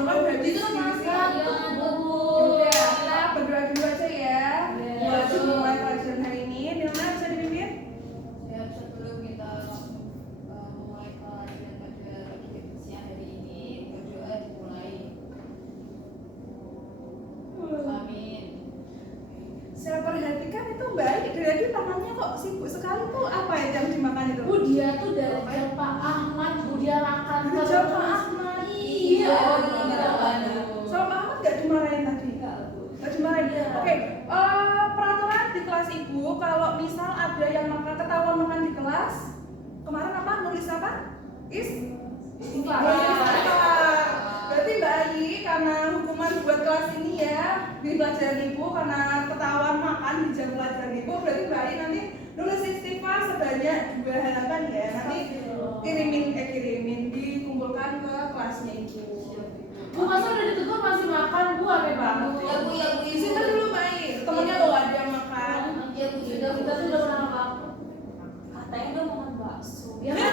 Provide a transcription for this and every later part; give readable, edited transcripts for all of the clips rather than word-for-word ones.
dong kan berarti itu masa udah kita berdoa dulu aja ya buat mulai pelajaran hari ini. Nilma bisa dipimpin? Ya, sebelum kita memulai pelajaran pada siang hari ini, berdoa dimulai. Amin. Saya perhatikan itu Mbak Ayi dari tangannya kok sibuk sekali tuh, apa ya yang dimakan itu? Bu, dia tuh dari Pak Ahmad, Bu, dia makan Dari terus. Pak Ahmad. Iya. Sama Pak Ahmad nggak dimarahin tadi? Nggak dimarahin. Oke, peraturan di kelas Ibu kalau misal ada yang makan ketahuan makan di kelas, kemarin apa nulis apa? Istighfar. Berarti Mbak Ayi karena hukuman buat kelas ini ya di pelajaran Ibu karena ketahuan makan di jam pelajaran Ibu, berarti Mbak Ayi nanti nulis istighfar sebanyak 2 halaman ya. Nanti kirimin dikumpulkan ke kelasnya Ibu. Bu, masa udah ditegur masih makan, Bu, aneh banget. Ya Bu, Simpen dulu Mbak Ayi, temennya lo ada yang makan. Ya Bu, Kita tuh udah pernah makan. katanya udah makan bakso. Ya kan,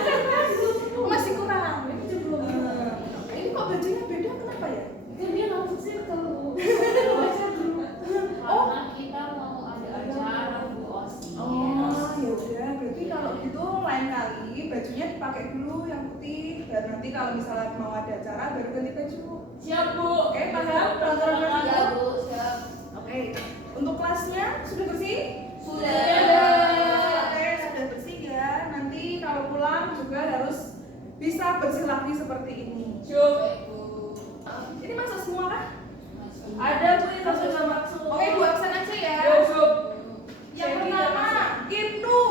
Masih kurang. ini juga belum. Ini kok bajunya beda kenapa ya? Kan dia langsung sih kalau Karena kita mau ada acara Bu OSIS. Oh ya udah, berarti kalau gitu lain kali bajunya dipakai dulu yang putih dan nanti kalau misalnya mau ada acara baru ganti baju. siap, Bu. Oke, paham peraturan kelas Ya Ibu? Bu, siap. Oke, untuk kelasnya sudah bersih? Sudah. Oke, sudah bersih ya. Nanti kalau pulang juga harus bisa bersih lagi seperti ini. Baik Bu. Ini masuk semua kah? Ada, Bu, yang langsung sama bakso. Oke, 2 absen aja ya. Yang pertama, Ibnu.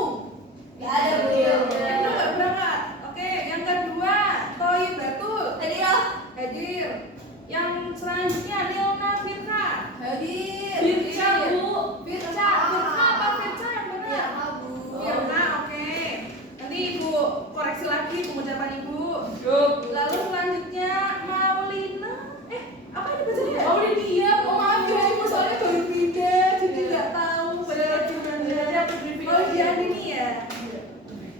Gak ada Bu. Ibnu nggak berangkat. Oke, yang kedua, Thoibatul. Hadir. Yang selanjutnya Nilna Firka. Hadir. Firca, Bu. Firca apa Firca yang benar? Ya Bu. Firca, oke. Nanti Ibu koreksi lagi pengucapan Ibu. Lalu selanjutnya Maulina. Apa ini bacanya? Maulidia, Oh maaf ya Ibu, soalnya baru pindah jadi nggak tahu benar gimana. Maulidia Andini ya.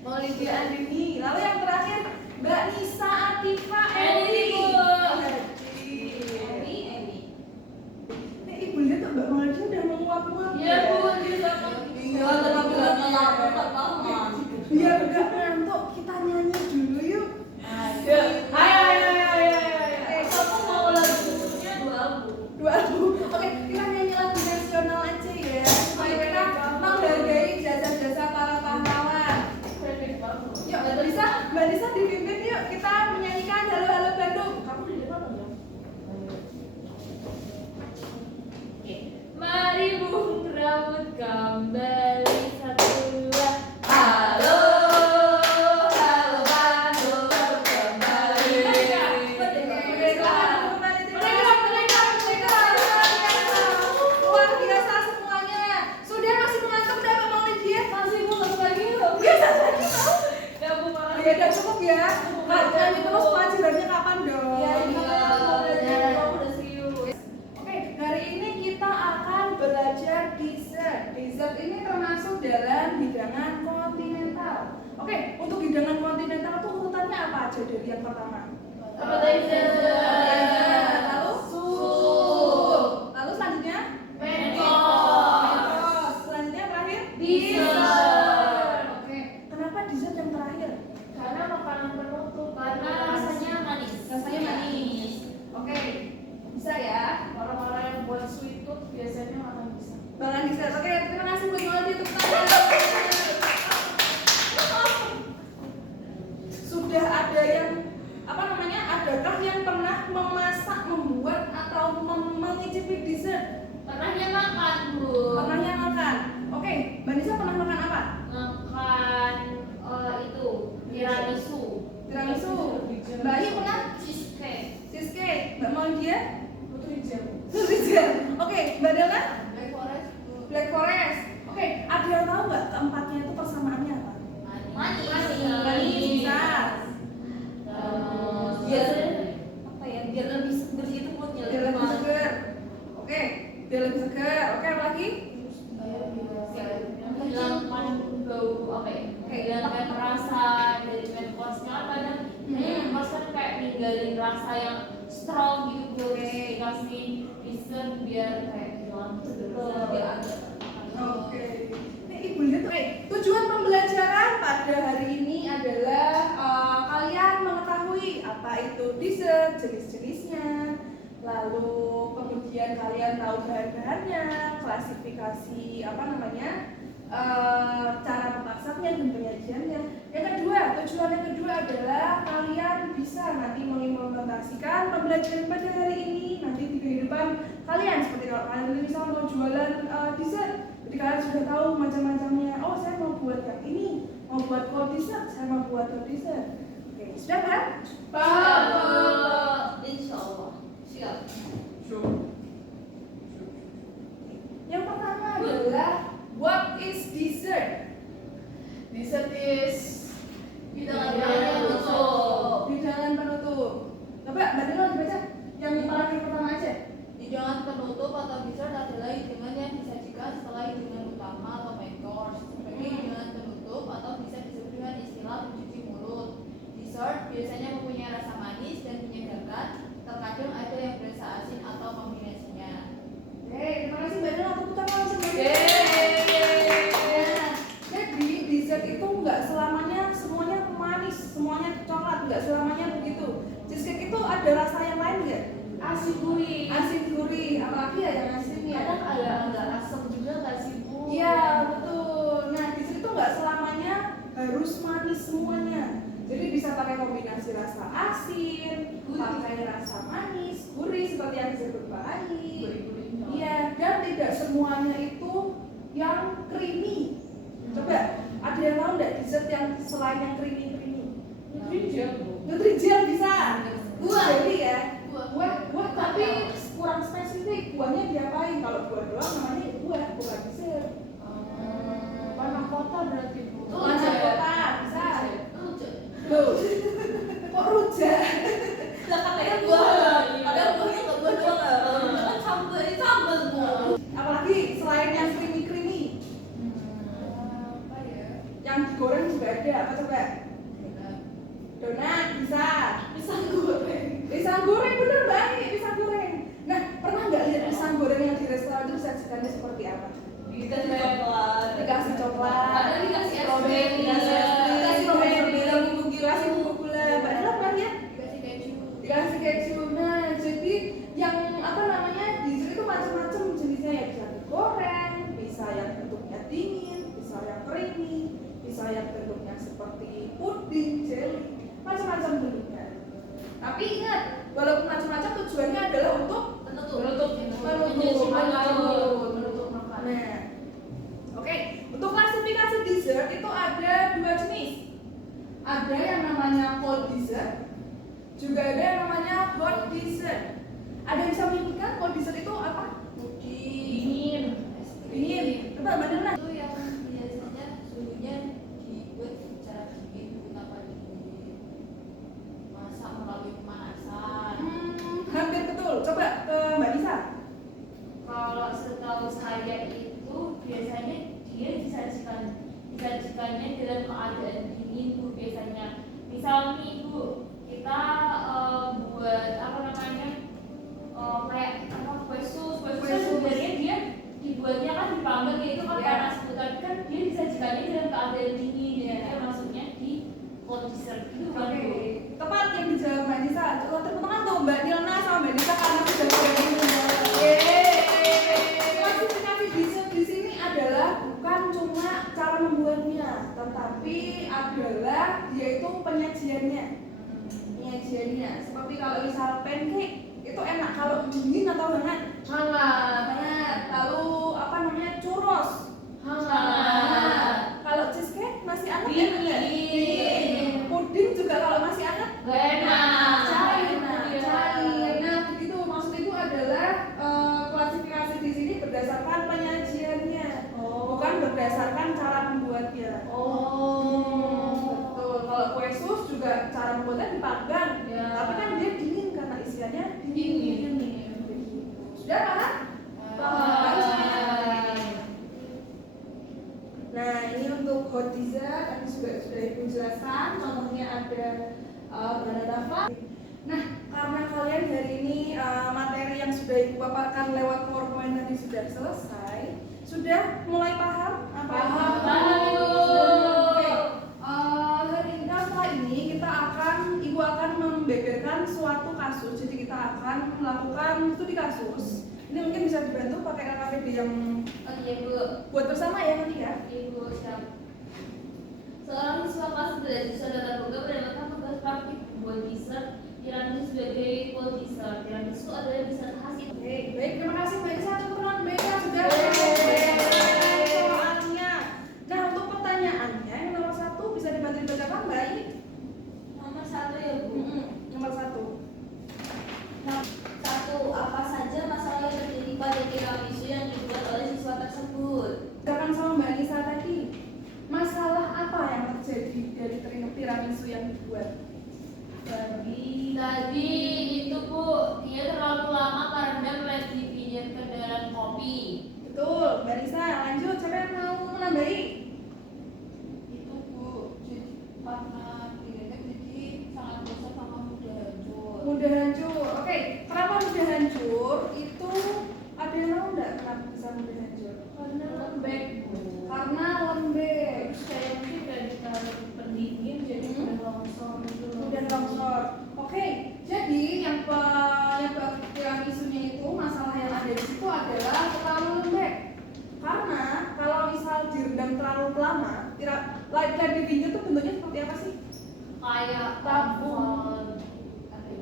Maulidia Andini. Lalu yang terakhir Mbak Nisa Atifa Eni. Ini Ibu lihat tuh Mbak Maulidia udah menguap-nguap. Iya, Bu, dia sama. Iya, tapi bilangnya lapar tak paham. Biar nggak ngantuk kita nyanyi dulu yuk. Ayo. Kamu mau lagunya 2 album? 2 album. Oke, kita nyanyi lagu nasional aja ya. Supaya kita menghargai jasa-jasa para pahlawan. Yuk, Mbak Nisa dipimpin yuk. Kita menyanyikan Halo Halo Bandung. Kamu di depan dong. Mari bung rambut kembali satu dua. Halo, halo Bandung kembali. Luar biasa semuanya. Sudah masih mengantuk dah Mbak Maulidia? Masih mau satu lagi yuk. Biasa lagi mau. Ya Bu, makasih. Ya udah cukup ya. Nyanyi terus pelajarannya kapan dong? Ya, ini kamu udah serius. Oke, hari ini kita akan belajar dessert. Dessert ini termasuk dalam hidangan kontinental. Oke, untuk hidangan kontinental itu urutannya apa aja dari yang pertama? Appetizer. Lalu Sup. Lalu selanjutnya? Main Course. Selanjutnya terakhir? Dessert. Oke, kenapa dessert yang terakhir? Karena makanan penutup. Karena rasanya manis. Rasanya manis. Oke, bisa ya? Orang-orang yang buat sweet tooth biasanya makan bisa. Bangan dessert. Oke, terima kasih buat Maulidi tepuk tangan. Sudah ada yang adakah yang pernah memasak, membuat atau mengicipi dessert? Pernahnya makan Bu. Pernahnya makan. Oke, Mbak Nisa pernah makan apa? Makan itu tiramisu. Tiramisu. Mbak Ayu pernah? Cheesecake. Cheesecake. Mbak Maulidia? Putri jam. Rizal. Oke, Mbak Dela? Black Forest Bu. Black Forest. Oke, ada yang tahu nggak keempatnya itu persamaannya apa? Manis. Manis bisa. Biar apa ya? Biar lebih seger gitu mulutnya. Biar lebih segar. Oke, biar lebih segar. Oke, apa lagi? Menghilangkan bau apa ya? Menghilangkan rasa dari main course-nya kan kadang main course kan kayak ninggalin rasa yang strong gitu bro. Oke. Dikasih dessert biar kayak hilang Lebih agak Oke. Ini ibu lihat. Oke. Tujuan pembelajaran pada hari ini adalah kalian mengetahui apa itu dessert, jenis-jenisnya, lalu kemudian kalian tahu bahan-bahannya, klasifikasi apa namanya, cara memasaknya dan penyajiannya. Yang kedua, tujuan yang kedua adalah kalian bisa nanti mengimplementasikan pembelajaran pada hari ini nanti di kehidupan kalian. Seperti kalau kalian misal mau jualan dessert, jadi kalian sudah tahu macam-macamnya. Oh, saya mau buat yang ini, mau buat cold dessert, saya mau buat hot dessert. Oke, sudah kan? Insya Allah. Siap. Yang pertama adalah what is dessert? Dessert is Hidangan penutup. Hidangan penutup. Coba Mbak Dino dibaca yang paling pertama aja. Hidangan penutup atau dessert adalah hidangan yang disajikan setelah hidangan utama atau main course. Sebagai hidangan penutup atau bisa disebut dengan istilah pencuci mulut. Dessert biasanya mempunyai rasa manis dan menyegarkan. Terkadang ada yang berasa asin atau kombinasinya. Terima kasih Mbak Dino. Tepuk tangan semuanya. Yeay. Nah, jadi dessert itu nggak selamanya semuanya manis, semuanya coklat, nggak selamanya begitu. Cheesecake itu ada rasa yang lain nggak? Asin gurih. Asin gurih, apalagi ya yang asin ya. Kadang ada agak asam juga nggak sih bu? Iya betul. Nah dessert itu nggak selamanya harus manis semuanya. Jadi bisa pakai kombinasi rasa asin, pakai rasa manis, gurih seperti yang disebut Mbak Ai. Iya, dan tidak semuanya itu yang creamy. Coba, ada yang tahu nggak dessert yang selain yang creamy? Nutrijel bisa. Buah. Jadi ya, Buah. buah tapi kurang spesifik. Buahnya diapain? Kalau buah doang namanya buah, bukan dessert. Panah kota berarti bu. Panah kota, bisa. Rujak. Loh, kok rujak? Lah katanya buah. Padahal buahnya nggak buah doang. Kan sambal bu. Apalagi selain yang creamy, Apa ya? yang digoreng juga ada. Apa coba? Donat bisa. Pisang goreng. Pisang goreng bener baik, pisang goreng. Nah, pernah nggak lihat pisang goreng yang di restoran itu sajikannya seperti apa? Dikasih coklat. Dikasih coklat, Kadang dikasih es strawberry, krim. dikasih es krim, Dikasih strawberry. dikasih bumbu gula. Mbak Dila pernah lihat? Dikasih keju. Dikasih keju. Nah, jadi yang apa namanya dessert itu macam-macam jenisnya ya, bisa digoreng, bisa yang bentuknya dingin, bisa yang creamy, bisa yang bentuknya seperti puding, jelly, macam-macam bentuknya. Tapi ingat, walaupun macam-macam tujuannya adalah untuk Menutup. menutup makan. Nah, oke. Untuk klasifikasi dessert itu ada dua jenis. Ada yang namanya cold dessert, juga ada yang namanya hot dessert. Ada yang bisa menunjukkan cold dessert itu apa? Dingin. Dingin. Coba Mbak Dina. Itu yang biasanya suhunya dibuat secara dingin, bukan tanpa dimasak melalui pemanasan. Hampir betul. Coba ke Mbak Nisa. Kalau setahu saya itu biasanya dia disajikannya dalam keadaan dingin bu biasanya. Misal nih bu, kita buat apa namanya kayak apa kue sus sebenarnya dia dibuatnya kan dipanggang ya itu kan Ya. panas bu, tapi kan dia disajikannya dalam keadaan dingin ya maksudnya di cold dessert itu kan bu. Tepat yang dijawab Mbak Nisa. Coba tepuk tangan tuh Mbak Nilna sama Mbak Nisa karena sudah berani menjawab. Klasifikasi dessert di sini adalah bukan cuma cara membuatnya, tetapi adalah dia itu penyajiannya. Seperti kalau misal pancake itu enak kalau dingin atau hangat? Hangat. Lalu apa namanya churros? Hangat. Kalau cheesecake masih hangat? Dingin. Enak nggak? Puding juga kalau masih hangat? Gak enak. Cair. Iya. Nah, begitu. Maksud itu adalah klasifikasi di sini berdasarkan penyajiannya, bukan berdasarkan cara membuatnya. Betul. Kalau kue sus juga cara membuatnya dipanggang, Ya. tapi kan dia dingin karena isiannya Dingin. Begitu. Sudah paham? Nah, ini untuk hot dessert tadi sudah ibu jelaskan. Contohnya ada banana flan. Nah, karena kalian hari ini materi yang sudah Ibu paparkan lewat PowerPoint tadi sudah selesai, sudah mulai paham apa yang Paham, Sudah Ibu. Oke. Hari ini setelah ini Ibu akan membeberkan suatu kasus. Jadi kita akan melakukan studi kasus. Ini mungkin bisa dibantu pakai KKPD yang Oke Bu, buat bersama ya nanti ya. Ibu siap. Seorang siswa kelas 11 siswa datang buka mendapatkan tugas praktik membuat dessert tiramisu sebagai cold dessert. Tiramisu adalah dessert khas Italia. Oke, baik, terima kasih Mbak Isa. Teman-teman BK sudah soalnya. Nah, untuk pertanyaannya yang nomor 1 bisa dibantu dibacakan Mbak I? Nomor 1 ya Bu. Nomor 1. Nah, 1. Apa saja masalah yang terjadi pada tiramisu yang dibuat oleh siswa tersebut? Katakan sama Mbak Nisa tadi, masalah apa yang terjadi dari tiramisu yang dibuat? Tadi itu Bu, dia terlalu lama karena melihat di pinggir kendaraan kopi. Betul, Mbak Nisa. Lanjut, siapa yang mau menambahi? Itu Bu, jadi karena dirinya jadi sangat besar sama mudah hancur. Mudah hancur. Oke, kenapa mudah hancur? Itu ada yang tahu nggak kenapa bisa mudah hancur? Karena lembek Bu. Karena lembek. Terus kayak mungkin nggak ditaruh pendingin jadi mudah longsor gitu. Mudah longsor. Oke, jadi yang penyebab tiramisunya itu masalah yang ada di situ adalah terlalu lembek. Karena kalau misal direndam terlalu lama, lagi dingin itu bentuknya seperti apa sih? Kayak Tabung.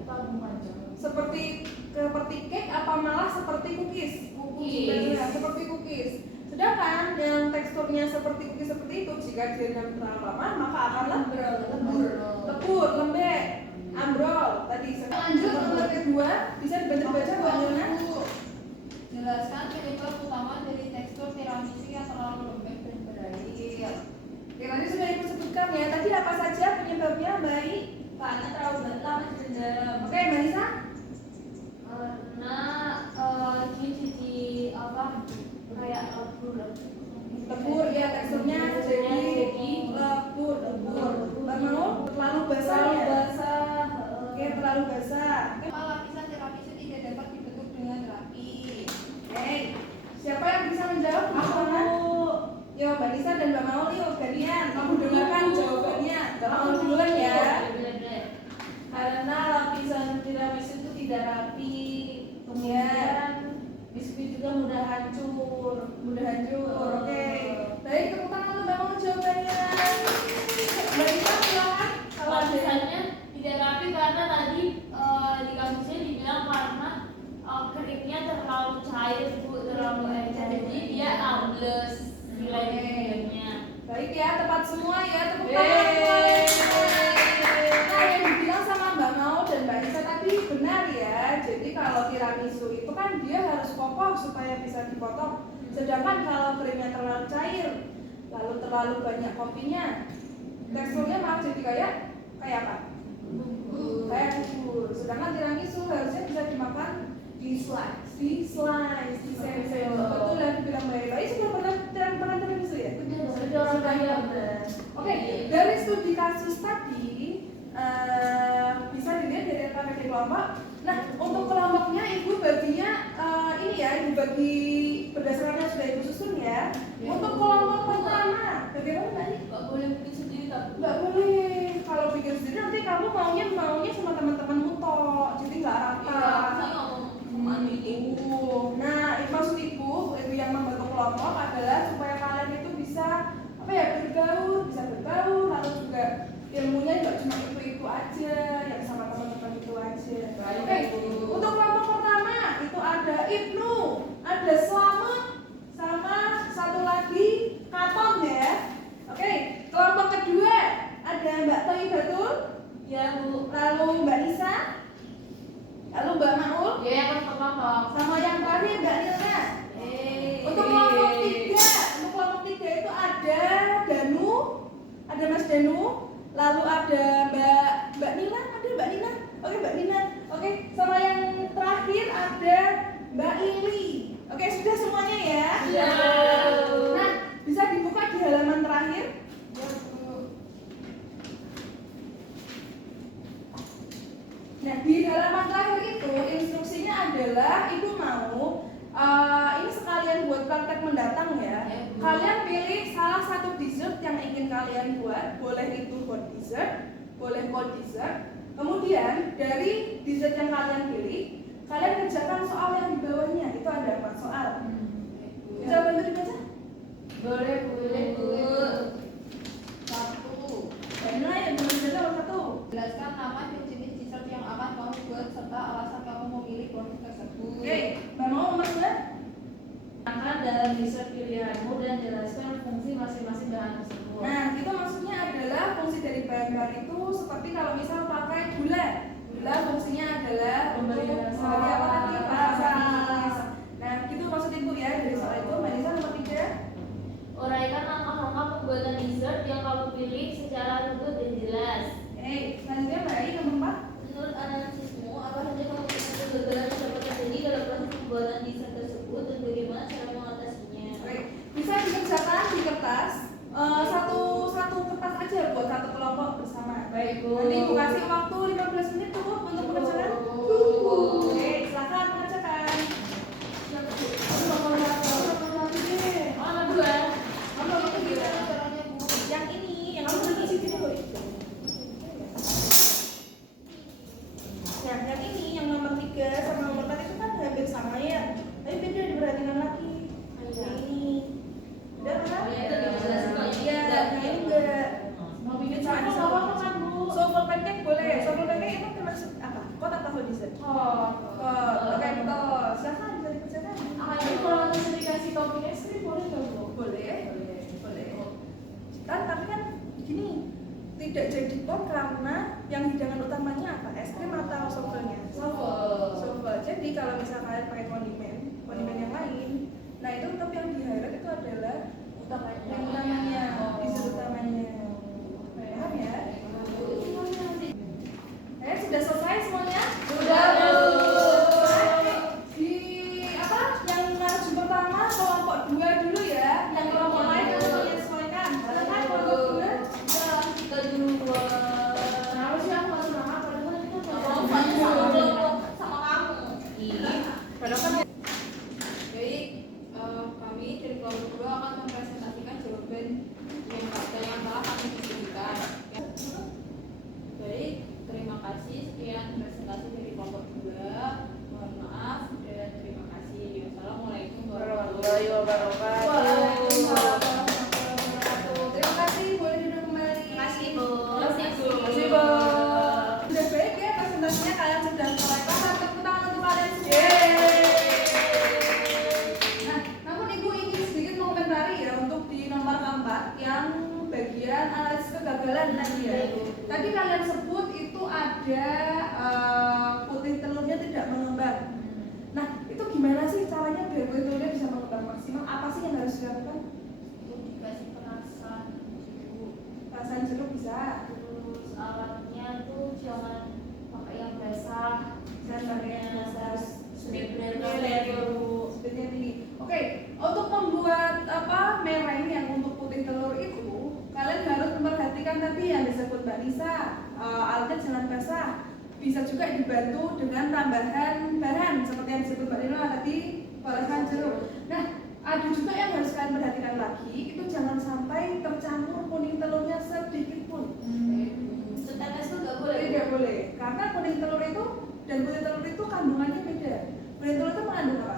Tabung aja. Seperti cake apa malah seperti cookies? Cookies. Ya, seperti cookies. Sedangkan yang teksturnya seperti cookies seperti itu jika direndam terlalu lama maka akan lebur, lembek, ambrol. Tadi lanjut nomor kedua bisa dibantu baca Bu Anjona. Jelaskan penyebab utama dari tekstur tiramisu yang terlalu lembek dan berair. Oke, tadi sudah Ibu sebutkan ya. Tadi apa saja penyebabnya baik? karena terlalu lama direndam. Oke, Mbak Nisa. Karena dia jadi apa? Kayak Lebur ya, teksturnya jadi lebur. Mbak mau terlalu basah ya? Oke, terlalu basah. Kenapa lapisan tiramisu tidak dapat dibentuk dengan rapi? Oke, siapa yang bisa menjawab? Yo, Mbak Nisa dan Mbak Maul yuk gantian. Kamu dengarkan jawabannya. Mbak Maul duluan ya. Karena lapisan tiramisu itu tidak rapi, kemudian biskuit juga mudah hancur. Oke. Baik, tepuk tangan untuk Mbak Maul jawabannya. Mbak Nisa silakan. Kalau ada Lapisannya tidak rapi karena tadi di kasusnya dibilang karena keringnya terlalu cair Bu, terlalu encer, jadi dia ambles nilai nilainya. baik ya, tepat semua ya. Tepuk tangan semuanya. Nah, yang dibilang sama Mbak Maul dan Mbak Nisa tadi benar ya. Jadi kalau tiramisu itu kan dia harus kokoh supaya bisa dipotong. Sedangkan kalau krimnya terlalu cair, lalu terlalu banyak kopinya, teksturnya malah jadi kayak apa? Kayak bubur. Sedangkan tiramisu harusnya bisa dimakan di slice. Betul yang dibilang Mbak Eva. Ini sudah pernah tiramisu ya? Jadi orang kaya. Oke, dari studi kasus tadi bisa dilihat dari KPD kelompok. Nah, untuk kelompoknya Ibu baginya ini ya, Ibu bagi berdasarkan yang sudah Ibu susun ya. Untuk kelompok pertama, bagaimana Mbak? Nggak boleh bikin sendiri tapi. Nggak boleh. Kalau bikin sendiri nanti kamu maunya sama teman-temanmu toh, jadi nggak rata. Nah, maksud Ibu yang membentuk kelompok adalah supaya kalian itu bisa berbaur, lalu juga ilmunya nggak cuma itu aja, yang sama teman-teman itu aja. Oke, untuk kelompok pertama itu ada Ibnu, ada Slamet, sama satu lagi Katon ya. Oke, kelompok kedua ada Mbak Toi Batul, Ya Bu. lalu Mbak Nisa, lalu Mbak Maul, Ya yang pertama. sama yang terakhir Mbak Nilna. Untuk kelompok tiga itu ada Danu, ada Mas Danu, lalu ada Mbak Nina, Oke, Mbak Nina. Oke, sama yang terakhir ada Mbak Lili. Oke, sudah semuanya ya? Ya. Nah, bisa dibuka di halaman terakhir. Nah, di halaman terakhir itu instruksinya adalah ibu mau ini sekalian buat praktek mendatang ya. Kalian pilih salah satu dessert yang ingin kalian buat, boleh itu hot dessert, boleh cold dessert. Kemudian dari dessert yang kalian pilih, kalian kerjakan soal yang di bawahnya. Itu ada 4 soal. Bisa bantu dibaca? Boleh, Bu. 1. Banyak ya, boleh dibaca nomor 1. Jelaskan nama dan jenis dessert yang akan kamu buat serta alasan kamu memilih produk tersebut. Oke, Mbak mau nomor 2? Angkat dalam dessert pilihanmu dan jelaskan fungsi masing-masing bahan tersebut. Nah, itu maksudnya adalah fungsi dari bahan-bahan itu seperti kalau misal pakai gula. Gula fungsinya adalah untuk Memberi rasa. sebagai apa tadi? Rasa. Nah, gitu maksud ibu ya dari soal itu. Mbak Nisa nomor 3. Uraikan langkah-langkah pembuatan dessert yang kamu pilih secara runtuh dan jelas. Selanjutnya Mbak Ai nomor 4. Menurut analisismu, apa saja kemungkinan kegagalan yang dapat terjadi dalam proses pembuatan dessert tersebut dan bagaimana cara mengatasinya? Oke, bisa dikerjakan di kertas. Satu kertas aja buat satu kelompok bersama. Baik, Bu. Nanti ibu kasih waktu 15 menit tuh untuk mengerjakan. Oke, silakan mengerjakan. Nomor 1 deh. Oh, nomor 2. Nomor 1 Gimana caranya, Bu? yang ini, yang kamu udah kasih dulu. Nah, yang ini, yang nomor 3 sama nomor 4 itu kan hampir sama ya. Tapi beda diperhatikan lagi. Yang ini. Udah kan? Oh, ya, itu dijelasin kok. Yang ini Iya, enggak. yang ini enggak. Mau bikin Cuma apa sama apa kan, Bu? Soffle pancake boleh. Soffle pancake itu termasuk apa? Kok tak tahu dessert? Oh. Oke, betul. Silakan bisa dikerjakan. Ini kalau bisa dikasih topping es krim boleh nggak, Bu? Boleh. Tapi kan gini, tidak jadi pop karena yang hidangan utamanya apa? Es krim atau softlenya? Soffle. Jadi kalau misalnya kalian pakai kondimen yang lain, nah itu tetap yang di highlight itu adalah yang utamanya, dessert utamanya. Paham ya? Sudah selesai semuanya? Sudah, Bu. Di apa? Yang maju pertama kelompok 2 dulu ya. Yang kelompok lain nanti menyesuaikan. Silakan kelompok 2. Kita dulu. Kenapa sih aku nggak semangat? Padahal kan kita nggak mau. Kelompoknya sama kelompok sama kamu. Padahal kan Baik, kami dari kelompok 2 akan mempresentasikan jawaban yang telah kami diskusikan. Baik, terima kasih. Sekian presentasi dari kelompok 2. Mohon maaf dan terima kasih. Wassalamualaikum warahmatullahi wabarakatuh. Waalaikumsalam warahmatullahi wabarakatuh. Terima kasih, boleh duduk kembali. Terima kasih, Bu. Terima kasih, Bu. Sudah baik ya presentasinya, kalian sudah selesai. Tepuk tangan untuk kalian semua. Nah, namun Ibu ingin sedikit mengomentari ya untuk di nomor 4 yang bagian analisis kegagalan tadi ya. Tadi kalian sebut itu ada putih telurnya tidak mengembang. Nah, itu gimana sih caranya biar putih telurnya bisa mengembang maksimal? Apa sih yang harus dilakukan? Itu dikasih perasan, Bu. Perasan jeruk bisa. Terus alatnya tuh jangan pakai yang basah. Dan bagian harus Speednya dulu. speednya tinggi. Oke, untuk membuat apa meringue yang untuk putih telur itu, kalian harus memperhatikan tadi yang disebut Mbak Nisa, alatnya jangan basah. Bisa juga dibantu dengan tambahan bahan seperti yang disebut Mbak Nina tadi, perasan jeruk. Nah, ada juga yang harus kalian perhatikan lagi, itu jangan sampai tercampur kuning telurnya sedikit pun. Setetes tuh nggak boleh. Tidak boleh, karena kuning telur itu dan putih telur itu kandungannya beda. Kuning telur itu mengandung apa?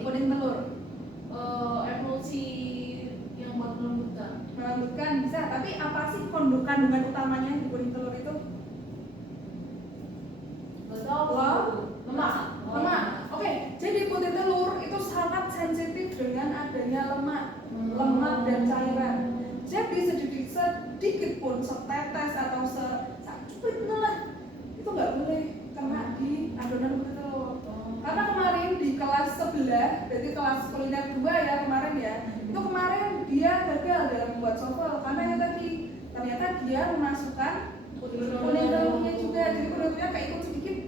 Kuning telur Emulsi yang buat melembutkan. melembutkan bisa, tapi apa sih kandungan utamanya di kuning telur itu? Betul. Wow. Lemak. Lemak. Oke, jadi putih telur itu sangat sensitif dengan adanya lemak dan cairan. Jadi sedikit pun setetes atau secuplik lah itu nggak boleh kena di adonan putih telur. Karena kemarin di kelas sebelah, berarti kelas kuliner 2 ya kemarin ya, itu kemarin dia gagal dalam membuat soffle karena yang tadi ternyata dia memasukkan kuning telurnya juga, jadi kuning telurnya keikut sedikit.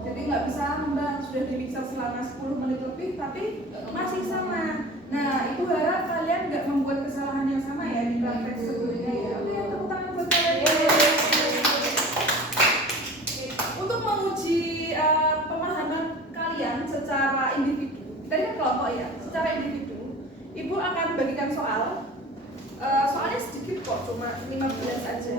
Jadi nggak bisa ngembang, sudah di mixer selama 10 menit lebih tapi masih sama. Nah, Ibu harap kalian nggak membuat kesalahan yang sama ya di praktek sebelumnya ya. Oke, tepuk tangan buat kalian. 15 aja.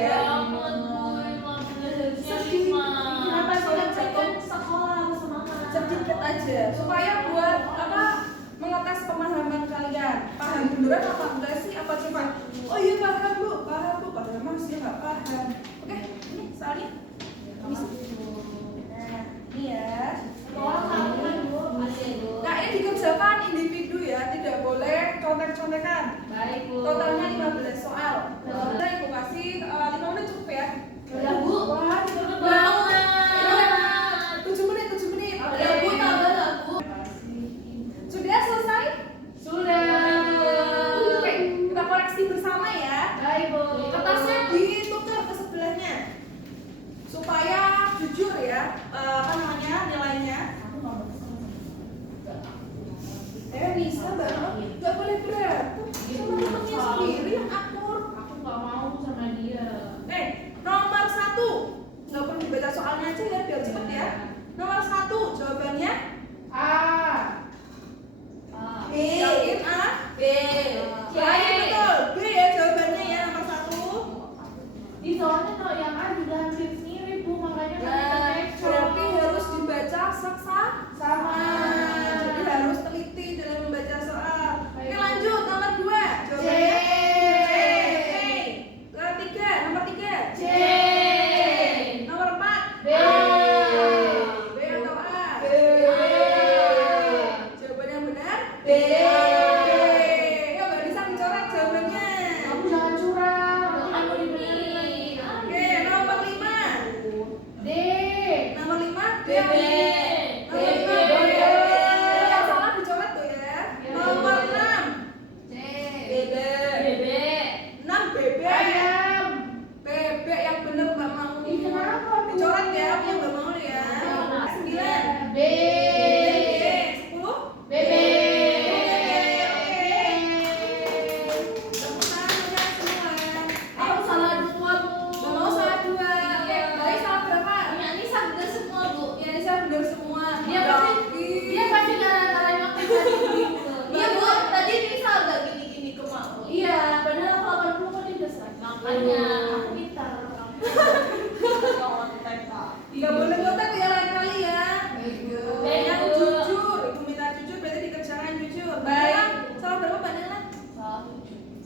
Ya ampun, Bu, 15 harusnya 5. Kenapa sih jatuh sekolah aku semangat. sedikit aja supaya buat apa mengetes pemahaman kalian. Paham beneran apa enggak sih? Apa cuma oh iya paham bu padahal masih nggak paham. Oke, ini soalnya bisa. Nah, ini ya. Sekolah kamu kan, Bu? Ada, Bu. Nah, ini dikerjakan individu ya, tidak boleh contek-contekan. Baik, Bu. Totalnya 15 soal. Udah ibu kasih 5 menit cukup ya. Udah, Bu. Wah, cepet Cepet banget. banget. 7 menit. Udah, Bu, tambah lah, Bu. Sudah selesai? Sudah. Oke, kita koreksi bersama ya. Baik, Bu. Kertasnya ditukar ke sebelahnya supaya jujur ya, apa namanya nilainya. Bisa banget, nggak boleh berantem sama temennya sendiri yang akur. Aku nggak mau sama dia. Nomor 1 nggak perlu dibaca soalnya aja ya biar cepet ya. Nomor 1 jawabannya A. A. Yakin A? B. Baik betul. B ya jawabannya ya nomor 1. Di soalnya kalau yang A juga hampir mirip, Bu, makanya kan Nah, kita berarti harus dibaca sama. Jadi harus teliti dalam membaca soal. Oke lanjut nomor 2 jawabannya Ketiga nomor 3 C. Nomor 4 B. B atau A? B. Jawaban yang benar B. Yuk Mbak Lisa dicoret jawabannya. Kamu jangan curang. Kamu ini. Oke nomor 5 D. Nomor 5 B. Nomor 5 B. yang salah dicoret tuh ya. Nomor 6 C. BB. BB. 6 BB. Ayam. Bebek yang bener Mbak Mau. Ih, kenapa, Bu? Dicoret ya punya Mbak Mau ya. 9 B. 10 BB. Aku salah dua, Bu. Mbak Mau salah 2. Oke, Baik salah berapa? Punya Nisa bener semua, Bu. Ya Nisa bener semua. Dia pasti gara-gara nyontek tadi gitu. Iya, Bu. Tadi Nisa agak gini-gini ke Mak, Bu. Iya, padahal aku 80 kok dia udah 100. Makanya aku pintar. Nggak boleh ngotot ya lain kali ya. Yang jujur, ibu minta jujur berarti dikerjakan jujur. Baik. Salah berapa Mbak Nela?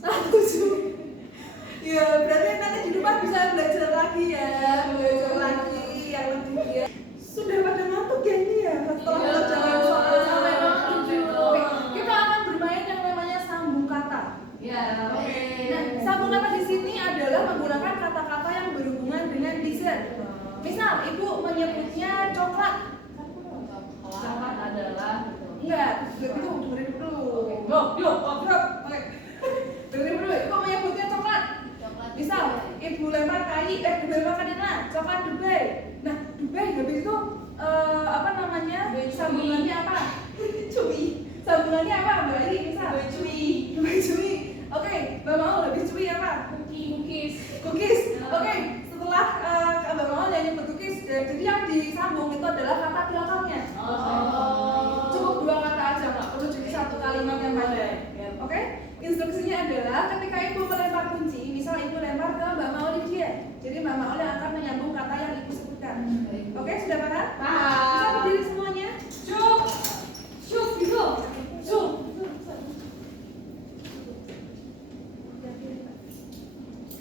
Salah 7. Ya berarti nanti di rumah bisa belajar lagi ya, belajar lagi yang lebih ya. Sudah pada ngantuk ya ini ya. Setelah Iya. mengerjakan soal Sampai banget, jujur. Oke, kita akan bermain yang namanya sambung kata. Ya, Nah, sambung kata di sini adalah menggunakan kata-kata yang berhubungan dengan dessert. Misal, ibu menyebutnya coklat. Coklat adalah Enggak, dengerin dulu. Oke. Dengerin dulu, ibu menyebutnya coklat. Misal, ibu lempar kai, ibu lempar kadena, coklat Dubai. Nah, Dubai habis itu apa namanya? Sambungannya apa? Cuy. Sambungannya apa, Mbak Ari? Misal. Dubai cuy. Oke, Mbak Mau habis cuy apa? Cookies. Oke, setelah Mbak Mau yang nyebut cookies, jadi yang disambung itu adalah kata belakangnya. Cukup 2 kata aja, nggak perlu jadi 1 kalimat yang panjang. Oke, instruksinya adalah ketika ibu melempar kunci, misal ibu lempar ke Mbak Mauli dia, jadi Mbak Mauli akan menyambung kata yang ibu sebutkan. Oke, sudah paham? Bisa berdiri semuanya? Cuk gitu. Cuk.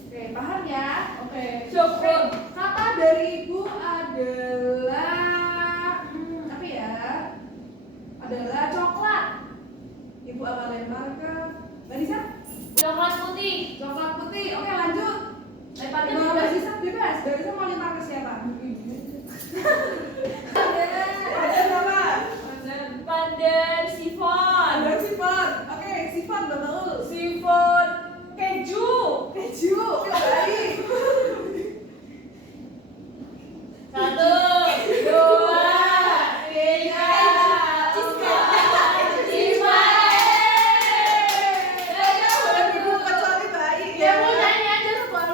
Oke, paham ya? Oke. Cukup. Kata dari ibu adalah apa ya? Adalah coklat. Ibu akan lempar ke Mbak Nisa. coklat putih. Coklat putih. Oke, lanjut. Lemparnya Mbak bebas. Nisa bebas. Mbak Nisa mau lempar ke siapa? Ada apa? Pandan sifon. Ada sifon. Oke, sifon Mbak Maul. Sifon keju. Keju. Oke, baik. 1, 2, 3. Boleh duduk kecuali bayi Ya, mau nyanyi aja semua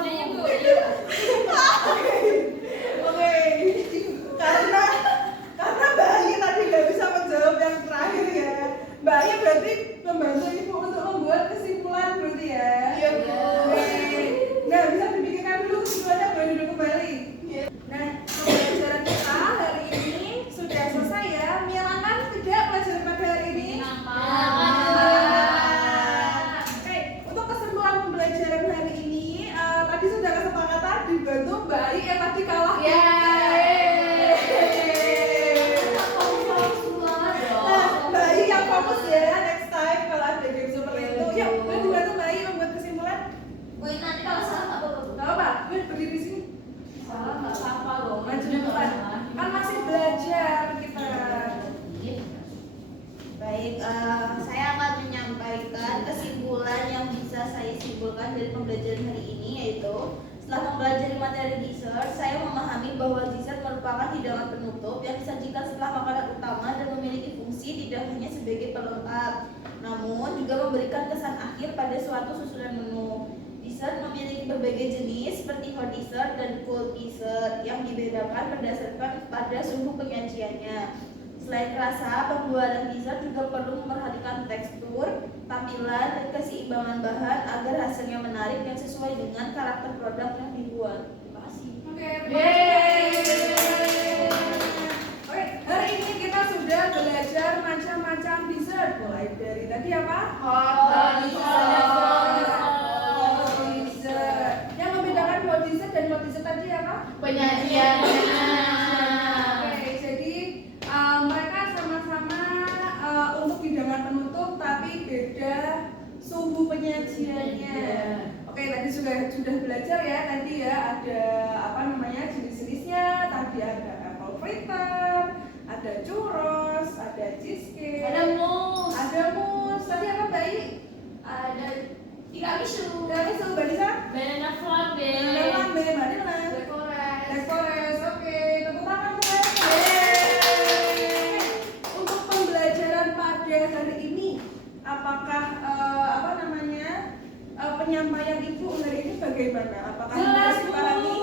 merupakan hidangan penutup yang disajikan setelah makanan utama dan memiliki fungsi tidak hanya sebagai pelengkap, namun juga memberikan kesan akhir pada suatu susunan menu. Dessert memiliki berbagai jenis seperti hot dessert dan cold dessert yang dibedakan berdasarkan pada suhu penyajiannya. Selain rasa, pembuatan dessert juga perlu memperhatikan tekstur, tampilan, dan keseimbangan bahan agar hasilnya menarik dan sesuai dengan karakter produk yang dibuat. Terima kasih. Oke, Yeay. Oke, hari ini kita sudah belajar macam-macam dessert. Mulai dari tadi apa? Hot dessert. Yang membedakan hot dessert dan hot dessert tadi apa? Penyajiannya. Oke, jadi mereka sama-sama untuk hidangan penutup tapi beda suhu penyajiannya. Oke, tadi sudah belajar ya, tadi ya ada apa namanya jenis-jenisnya. Tadi ada apple fritter, ada churros, ada cheesecake, Ada mus. Tadi apa Mbak I? Ada tiramisu, Tiramisu, Mbak Lisa? banana flambe, Mbak Nila. Dekores. Dekores, oke, tepuk tangan semuanya. Yeay. Untuk pembelajaran pada hari ini, apakah penyampaian ibu hari ini bagaimana? Apakah Jelas, sudah dipahami?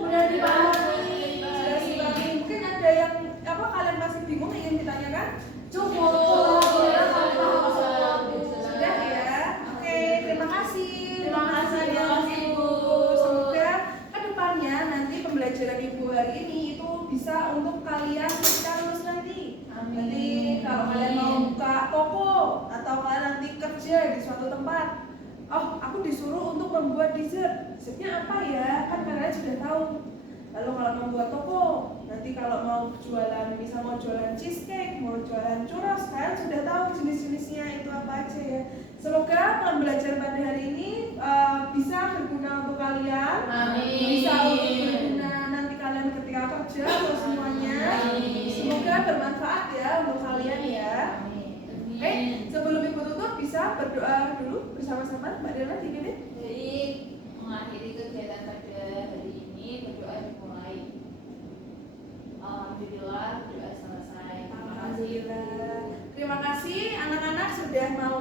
mudah dipahami. Sudah dipahami. Mungkin ada yang kalian masih bingung ingin ditanyakan? Cukup. Sudah ya. Oke, terima kasih. Terima kasih, Ibu. Semoga kedepannya nanti pembelajaran ibu hari ini itu bisa untuk kalian ketika lulus nanti. Amin. Nanti kalau kalian mau buka toko atau kalian nanti kerja di suatu tempat, oh aku disuruh untuk membuat dessert. Dessertnya apa ya? Kan kalian sudah tahu. Lalu kalau mau buat toko, nanti kalau mau jualan, misal mau jualan cheesecake, mau jualan churros, kalian sudah tahu jenis-jenisnya itu apa aja ya. Semoga pembelajaran pada hari ini bisa berguna untuk kalian. Amin. Bisa untuk berguna nanti kalian ketika kerja atau semuanya. Amin. Semoga bermanfaat ya untuk kalian ya. Oke, sebelum ibu tutup bisa berdoa dulu bersama-sama Mbak Dela 3 menit. Baik, mengakhiri kegiatan pada hari ini berdoa dimulai. Alhamdulillah berdoa selesai. Terima kasih. Alhamdulillah. Terima kasih anak-anak sudah mau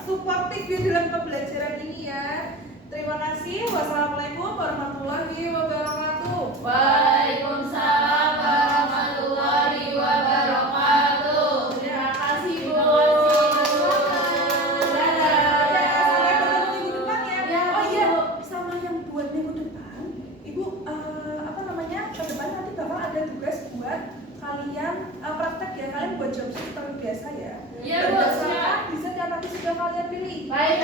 suportif di dalam pembelajaran ini ya. Terima kasih. Wassalamualaikum warahmatullahi wabarakatuh. Waalaikumsalam warahmatullahi wabarakatuh. Terima kasih Bu. Sampai ketemu minggu depan ya. Ya, Oh iya, Bu. sama yang buat minggu depan, Ibu ke depan nanti bakal ada tugas buat kalian praktek ya. Kalian buat job seperti biasa ya. Iya, Bu, Berdasarkan siap. dessert yang tadi sudah kalian pilih. Baik,